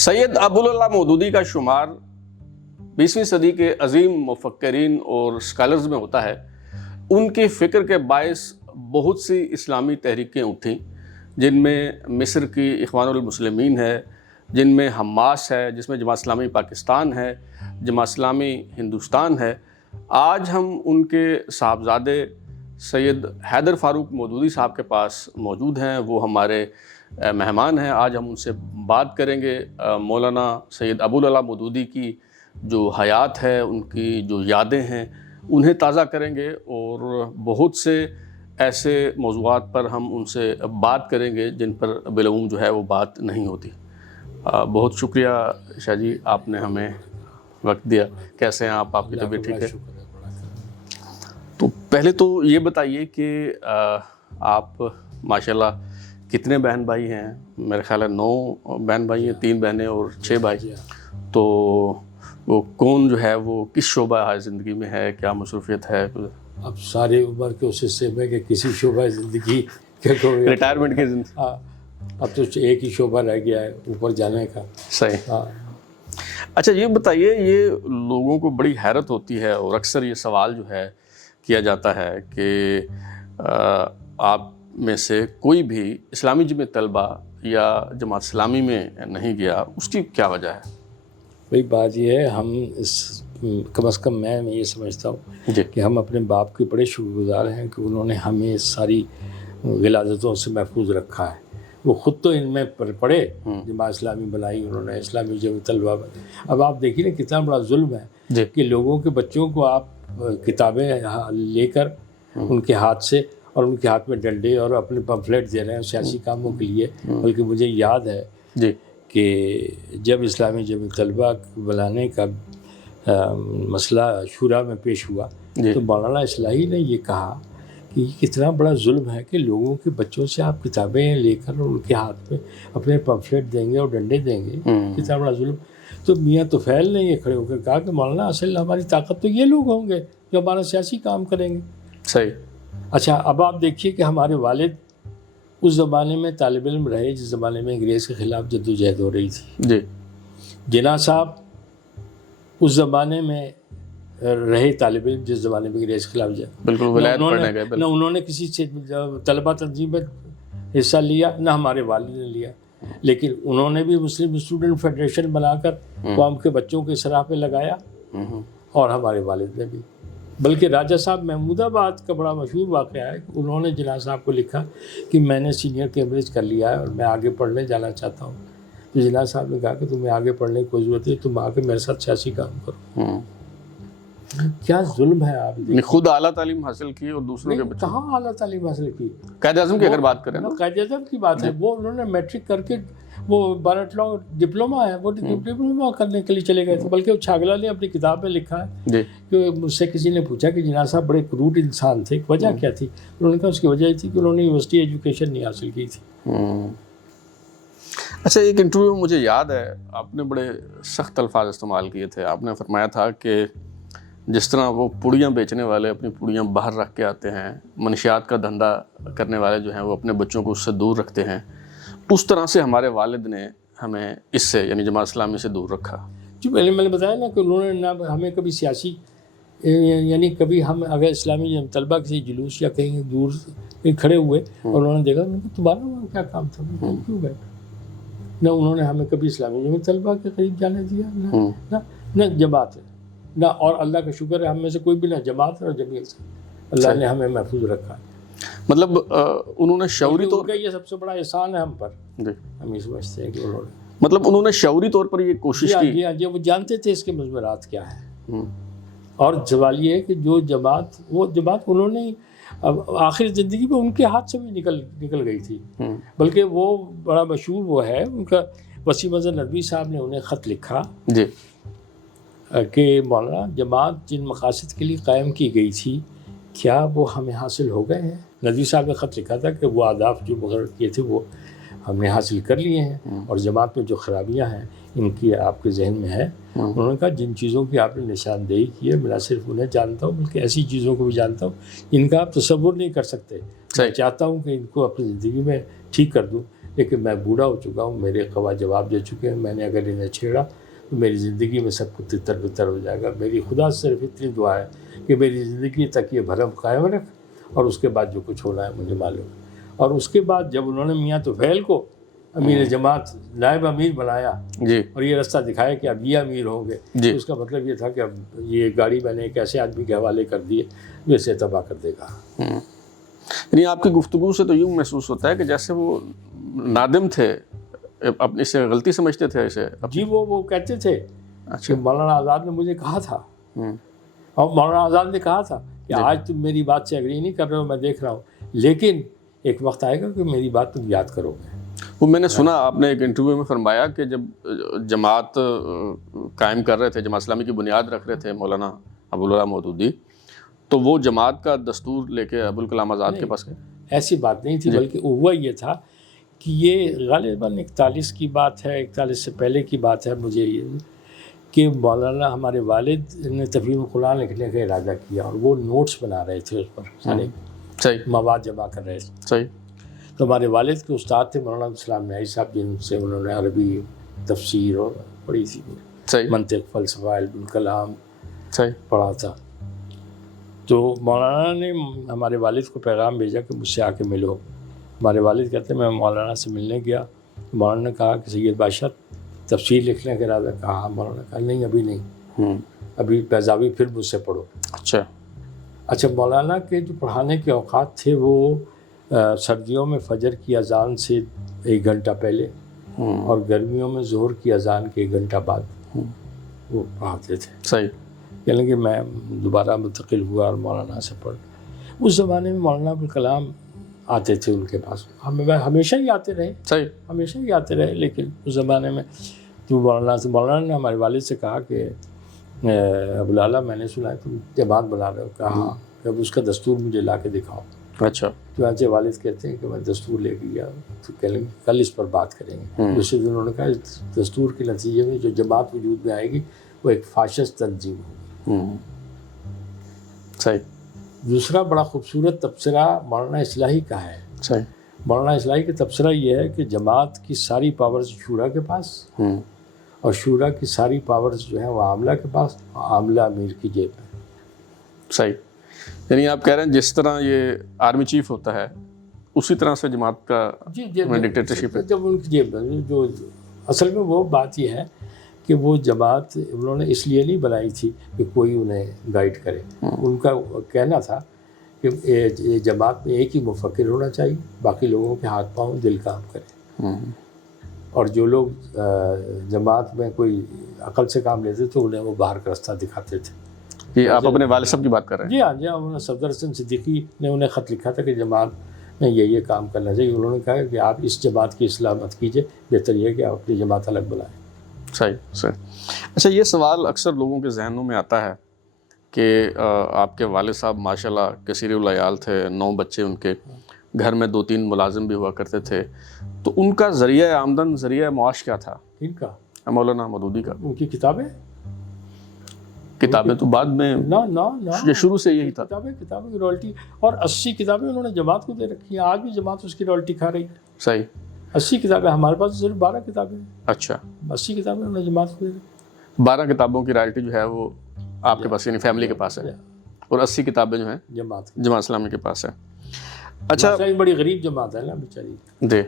سید ابوالعلا مودودی کا شمار 20ویں صدی کے عظیم مفکرین اور اسکالرز میں ہوتا ہے۔ ان کی فکر کے باعث بہت سی اسلامی تحریکیں اٹھیں، جن میں مصر کی اخوان المسلمین ہے، جن میں حماس ہے، جس میں جماعت اسلامی پاکستان ہے، جماعت اسلامی ہندوستان ہے۔ آج ہم ان کے صاحبزادے سید حیدر فاروق مودودی صاحب کے پاس موجود ہیں، وہ ہمارے مہمان ہیں۔ آج ہم ان سے بات کریں گے مولانا سید ابوالعلا مودودی کی جو حیات ہے، ان کی جو یادیں ہیں، انہیں تازہ کریں گے، اور بہت سے ایسے موضوعات پر ہم ان سے بات کریں گے جن پر بالعموم جو ہے وہ بات نہیں ہوتی۔ بہت شکریہ شاہ جی، آپ نے ہمیں وقت دیا۔ کیسے ہیں آپ؟ آپ کی طبیعت ٹھیک ہے؟ تو پہلے تو یہ بتائیے کہ آپ ماشاءاللہ کتنے بہن بھائی ہیں؟ میرے خیال ہے 9 بہن بھائی ہیں، 3 بہنیں اور 6 بھائی۔ تو وہ کون جو ہے وہ کس شعبہ زندگی میں ہے، کیا مصروفیت ہے؟ اب سارے عمر کے اس حصے میں کہ کسی شعبہ زندگی ریٹائرمنٹ کی زندگی، اب تو ایک ہی شعبہ رہ گیا ہے اوپر جانے کا۔ صحیح۔ اچھا یہ بتائیے، یہ لوگوں کو بڑی حیرت ہوتی ہے اور اکثر یہ سوال جو ہے کیا جاتا ہے کہ آپ میں سے کوئی بھی اسلامی جمعیت طلبہ یا جماعت اسلامی میں نہیں گیا، اس کی کیا وجہ ہے؟ وہی بات یہ ہے، ہم کم از کم میں یہ سمجھتا ہوں کہ ہم اپنے باپ کے بڑے شکر گزار ہیں کہ انہوں نے ہمیں ساری غلاظتوں سے محفوظ رکھا ہے۔ وہ خود تو ان میں پڑھے، جماعت اسلامی بنائی انہوں نے، اسلامی جمعیت طلبہ بنائی۔ اب آپ دیکھیے نا کتنا بڑا ظلم ہے کہ لوگوں کے بچوں کو آپ کتابیں لے کر ان کے ہاتھ سے، اور ان کے ہاتھ میں ڈنڈے اور اپنے پمفلیٹ دے رہے ہیں سیاسی کاموں کے لیے۔ بلکہ مجھے یاد ہے کہ جب اسلامی جمعیت طلبہ بنانے کا مسئلہ شورا میں پیش ہوا تو مولانا اصلاحی نے یہ کہا کہ یہ کتنا بڑا ظلم ہے کہ لوگوں کے بچوں سے آپ کتابیں لے کر ان کے ہاتھ میں اپنے پمفلیٹ دیں گے اور ڈنڈے دیں گے، کتنا بڑا ظلم۔ تو میاں طفیل نے یہ کھڑے ہو کر کہا کہ مولانا اصل ہماری طاقت تو یہ لوگ ہوں گے جو ہمارا سیاسی کام کریں گے۔ صحیح۔ اچھا اب آپ دیکھیے کہ ہمارے والد اس زمانے میں طالب علم رہے جس زمانے میں انگریز کے خلاف جدوجہد ہو رہی تھی۔ جناح صاحب اس زمانے میں رہے طالب علم جس زمانے میں انگریز کے خلاف جدوجہد، بالکل ولایت پڑھنے گئے، نہ انہوں نے کسی سے طلبہ تنظیم میں حصہ لیا، نہ ہمارے والد نے لیا، لیکن انہوں نے بھی مسلم اسٹوڈنٹ فیڈریشن بنا کر قوم کے بچوں کے سراہ پہ لگایا، اور ہمارے والد نے بھی۔ بلکہ راجہ صاحب محمود آباد کا بڑا مشہور واقعہ ہے کہ انہوں نے جناح صاحب کو لکھا کہ میں نے سینئر کیمبرج کر لیا ہے اور میں آگے پڑھنے جانا چاہتا ہوں۔ تو جناح صاحب نے کہا کہ تمہیں آگے پڑھنے کی کوئی ضرورت نہیں، تم آ کے میرے ساتھ سیاسی کام کرو۔ کیا ظلم ہے! آپ خود اعلیٰ تعلیم حاصل کی اور دوسروں کے بچوں، کہاں اعلیٰ تعلیم حاصل کی؟ قائد اعظم کی اگر بات کریں، قائد اعظم کی بات ہے، وہ انہوں نے میٹرک کر کے وہ بارٹلو ڈپلوما ہے، وہ ڈپلوما کرنے کے لیے چلے گئے تھے۔ بلکہ چھاگلا نے اپنی کتاب میں لکھا ہے کہ مجھ سے کسی نے پوچھا کہ جناح صاحب بڑے کروٹ انسان تھے، وجہ کیا تھی؟ انہوں نے کہا اس کی وجہ یہ تھی کہ انہوں نے یونیورسٹی ایجوکیشن نہیں حاصل کی تھی۔ اچھا ایک انٹرویو میں مجھے یاد ہے آپ نے بڑے سخت الفاظ استعمال کیے تھے۔ آپ نے فرمایا تھا کہ جس طرح وہ پوڑیاں بیچنے والے اپنی پوڑیاں باہر رکھ کے آتے ہیں، منشیات کا دھندا کرنے والے جو ہیں وہ اپنے بچوں کو اس سے دور رکھتے ہیں، اس طرح سے ہمارے والد نے ہمیں اس سے یعنی جماعت اسلامی سے دور رکھا۔ جو میں نے بتایا نا کہ انہوں نے نہ ہمیں کبھی سیاسی، یعنی کبھی ہم اگر اسلامی طلبہ کسی جلوس یا کہیں دور کھڑے ہوئے اور انہوں نے دیکھا تمہارا وہاں کیا کام تھا، کیوں گئے؟ نہ انہوں نے ہمیں کبھی اسلامی جمعیت طلبہ کے قریب جانے دیا، نہ جماعت، نہ، اور اللہ کا شکر ہے ہم میں سے کوئی بھی نہ جماعت اور جمعیت سے اللہ نے ہمیں محفوظ رکھا ہے۔ مطلب انہوں نے شعوری طور پر، یہ سب سے بڑا احسان ہے ہم پر، ہم یہ سمجھتے ہیں کہ انہوں نے، مطلب انہوں نے شعوری طور پر یہ کوشش کی۔ جی وہ جانتے تھے اس کے مضمرات کیا ہے، اور سوال یہ ہے کہ جو جماعت، وہ جماعت انہوں نے آخر زندگی میں ان کے ہاتھ سے بھی نکل گئی تھی۔ بلکہ وہ بڑا مشہور وہ ہے ان کا، وسیم اظہر ندوی صاحب نے انہیں خط لکھا کہ مولانا جماعت جن مقاصد کے لیے قائم کی گئی تھی کیا وہ ہمیں حاصل ہو گئے ہیں؟ ندوی صاحب نے خط لکھا تھا کہ وہ اہداف جو مقرر کیے تھے وہ ہم نے حاصل کر لیے ہیں، اور جماعت میں جو خرابیاں ہیں ان کی آپ کے ذہن میں ہے۔ انہوں نے کہا جن چیزوں کی آپ نے نشاندہی کی ہے میں نہ صرف انہیں جانتا ہوں بلکہ ایسی چیزوں کو بھی جانتا ہوں جن کا آپ تصور نہیں کر سکتے۔ میں چاہتا ہوں کہ ان کو اپنی زندگی میں ٹھیک کر دوں، لیکن میں بوڑھا ہو چکا ہوں, میرے قوا جواب دے چکے ہیں, میں نے اگر انہیں چھیڑا تو میری زندگی میں سب کچھ تتر بتر ہو جائے گا. میری خدا سے صرف اتنی دعا ہے کہ میری زندگی تک یہ بھرم قائم رکھ, اور اس کے بعد جو کچھ ہونا ہے مجھے معلوم ہے. اور اس کے بعد جب انہوں نے میاں طفیل کو امیر جماعت نائب امیر بنایا جی اور یہ راستہ دکھایا کہ اب یہ امیر ہوں گے, جی. تو اس کا مطلب یہ تھا کہ اب یہ گاڑی میں نے ایک ایسے آدمی کے حوالے کر دیے جو اسے تباہ کر دے گا. یعنی آپ کی گفتگو سے تو یوں محسوس ہوتا ہے کہ جیسے وہ نادم تھے, اپنی سے غلطی سمجھتے تھے اسے. جی وہ کہتے تھے اچھا. کہ مولانا آزاد نے مجھے کہا تھا, اور مولانا آزاد نے کہا تھا کہ آج تم میری بات سے ایگری نہیں کر رہے ہو, میں دیکھ رہا ہوں, لیکن ایک وقت آئے گا کہ میری بات تم یاد کرو گے. وہ میں نے سنا آپ نے ایک انٹرویو میں فرمایا کہ جب جماعت قائم کر رہے تھے, جماعت اسلامی کی بنیاد رکھ رہے تھے مولانا ابوالعلا مودودی, تو وہ جماعت کا دستور لے کے ابوالکلام آزاد کے پاس گئے؟ ایسی بات نہیں تھی, بلکہ ہوا یہ تھا کہ یہ غالباً 41 کی بات ہے, 41 سے پہلے کی بات ہے مجھے یہ, کہ مولانا ہمارے والد نے تفہیم القرآن لکھنے کا ارادہ کیا اور وہ نوٹس بنا رہے تھے, اس پر سارے صحیح مواد جمع کر رہے تھے. صحیح. تو ہمارے والد کے استاد تھے مولانا عبدالسلام نہائی صاحب, جن سے انہوں نے عربی تفسیر اور پڑھی تھی, صحیح منطق, فلسفہ, علم الکلام صحیح پڑھا تھا. تو مولانا نے ہمارے والد کو پیغام بھیجا کہ مجھ سے آ کے ملو. ہمارے والد کہتے ہیں میں مولانا سے ملنے گیا, مولانا نے کہا کہ سید بادشاہ تفسیر لکھنے کا ارادہ, کہا مولانا کہا نہیں ابھی نہیں, ابھی بیضاوی پھر مجھ سے پڑھو. اچھا مولانا کے جو پڑھانے کے اوقات تھے وہ سردیوں میں فجر کی اذان سے 1 گھنٹہ پہلے اور گرمیوں میں ظہر کی اذان کے 1 گھنٹہ بعد وہ پڑھاتے تھے. صحیح. یعنی کہ میں دوبارہ منتقل ہوا اور مولانا سے پڑھ. اس زمانے میں مولانا ابوالکلام آتے تھے ان کے پاس, ہمیشہ ہی آتے رہے, صحیح ہمیشہ ہی آتے رہے, لیکن اس زمانے میں تو مولانا نے ہمارے والد سے کہا کہ ابوالعلا میں نے سنا ہے تم جماعت بنا رہے ہو. کہا ہاں, اب اس کا دستور مجھے لا کے دکھاؤ. اچھا. چنانچہ والد کہتے ہیں کہ میں دستور لے کے گیا, تو کہہ لیں گے کل اس پر بات کریں گے. دوسرے دن انہوں نے کہا اس دستور کے نتیجے میں جو جماعت وجود میں آئے گی وہ ایک فاشسٹ تنظیم ہوگی. صحیح. دوسرا بڑا خوبصورت تبصرہ مولانا اصلاحی کا ہے. صحیح. مولانا اصلاحی کا تبصرہ یہ ہے کہ جماعت کی ساری پاورز شورا کے پاس, اور شورا کی ساری پاورز جو ہیں وہ عاملہ کے پاس, اور عاملہ امیر کی جیب میں. صحیح. یعنی آپ کہہ رہے ہیں جس طرح یہ آرمی چیف ہوتا ہے اسی طرح سے جماعت کا ڈکٹیٹرشپ ہے. جب ان کی جیب میں جو اصل میں وہ بات یہ ہے کہ وہ جماعت انہوں نے اس لیے نہیں بنائی تھی کہ کوئی انہیں گائیڈ کرے. ان کا کہنا تھا کہ جماعت میں ایک ہی مفکر ہونا چاہیے, باقی لوگوں کے ہاتھ پاؤں دل کام کرے. اور جو لوگ جماعت میں کوئی عقل سے کام لیتے تھے انہیں وہ باہر کا راستہ دکھاتے تھے. یہ آپ اپنے والد صاحب کی بات کر رہے ہیں؟ جی ہاں, جی ہاں. انہوں نے صفدر حسن صدیقی نے انہیں خط لکھا تھا کہ جماعت میں یہ کام کرنا چاہیے. انہوں نے کہا کہ آپ اس جماعت کی اصلاح مت کیجیے, بہتر یہ ہے کہ آپ اپنی جماعت الگ بلائیں. صحیح صحیح. اچھا یہ سوال اکثر لوگوں کے ذہنوں میں آتا ہے کہ آپ کے والد صاحب ماشاءاللہ کثیر العیال تھے, 9 بچے ان کے, گھر میں 2-3 ملازم بھی ہوا کرتے تھے, تو ان کا ذریعہ آمدن, ذریعہ معاش کیا تھا؟ ان کا مولانا مودودی کا. ان کی کتابیں تو بعد میں, یہ شروع سے یہی تھا. کتابیں کی رائلٹی, اور 80 کتابیں انہوں نے جماعت کو دے رکھی ہیں. آج بھی جماعت اس کی رائلٹی کھا رہی ہے. صحیح. 80 کتابیں, ہمارے پاس صرف 12 کتابیں ہیں. اچھا. 80 کتابیں انہوں نے جماعت کو دے رکھی. 12 کتابوں کی رائلٹی جو ہے وہ آپ کے پاس, یعنی فیملی کے پاس ہے, اور 80 کتابیں جو ہیں جماعت اسلامی کے پاس ہے. اچھا, بڑی غریب جماعت ہے نا بیچاری. دے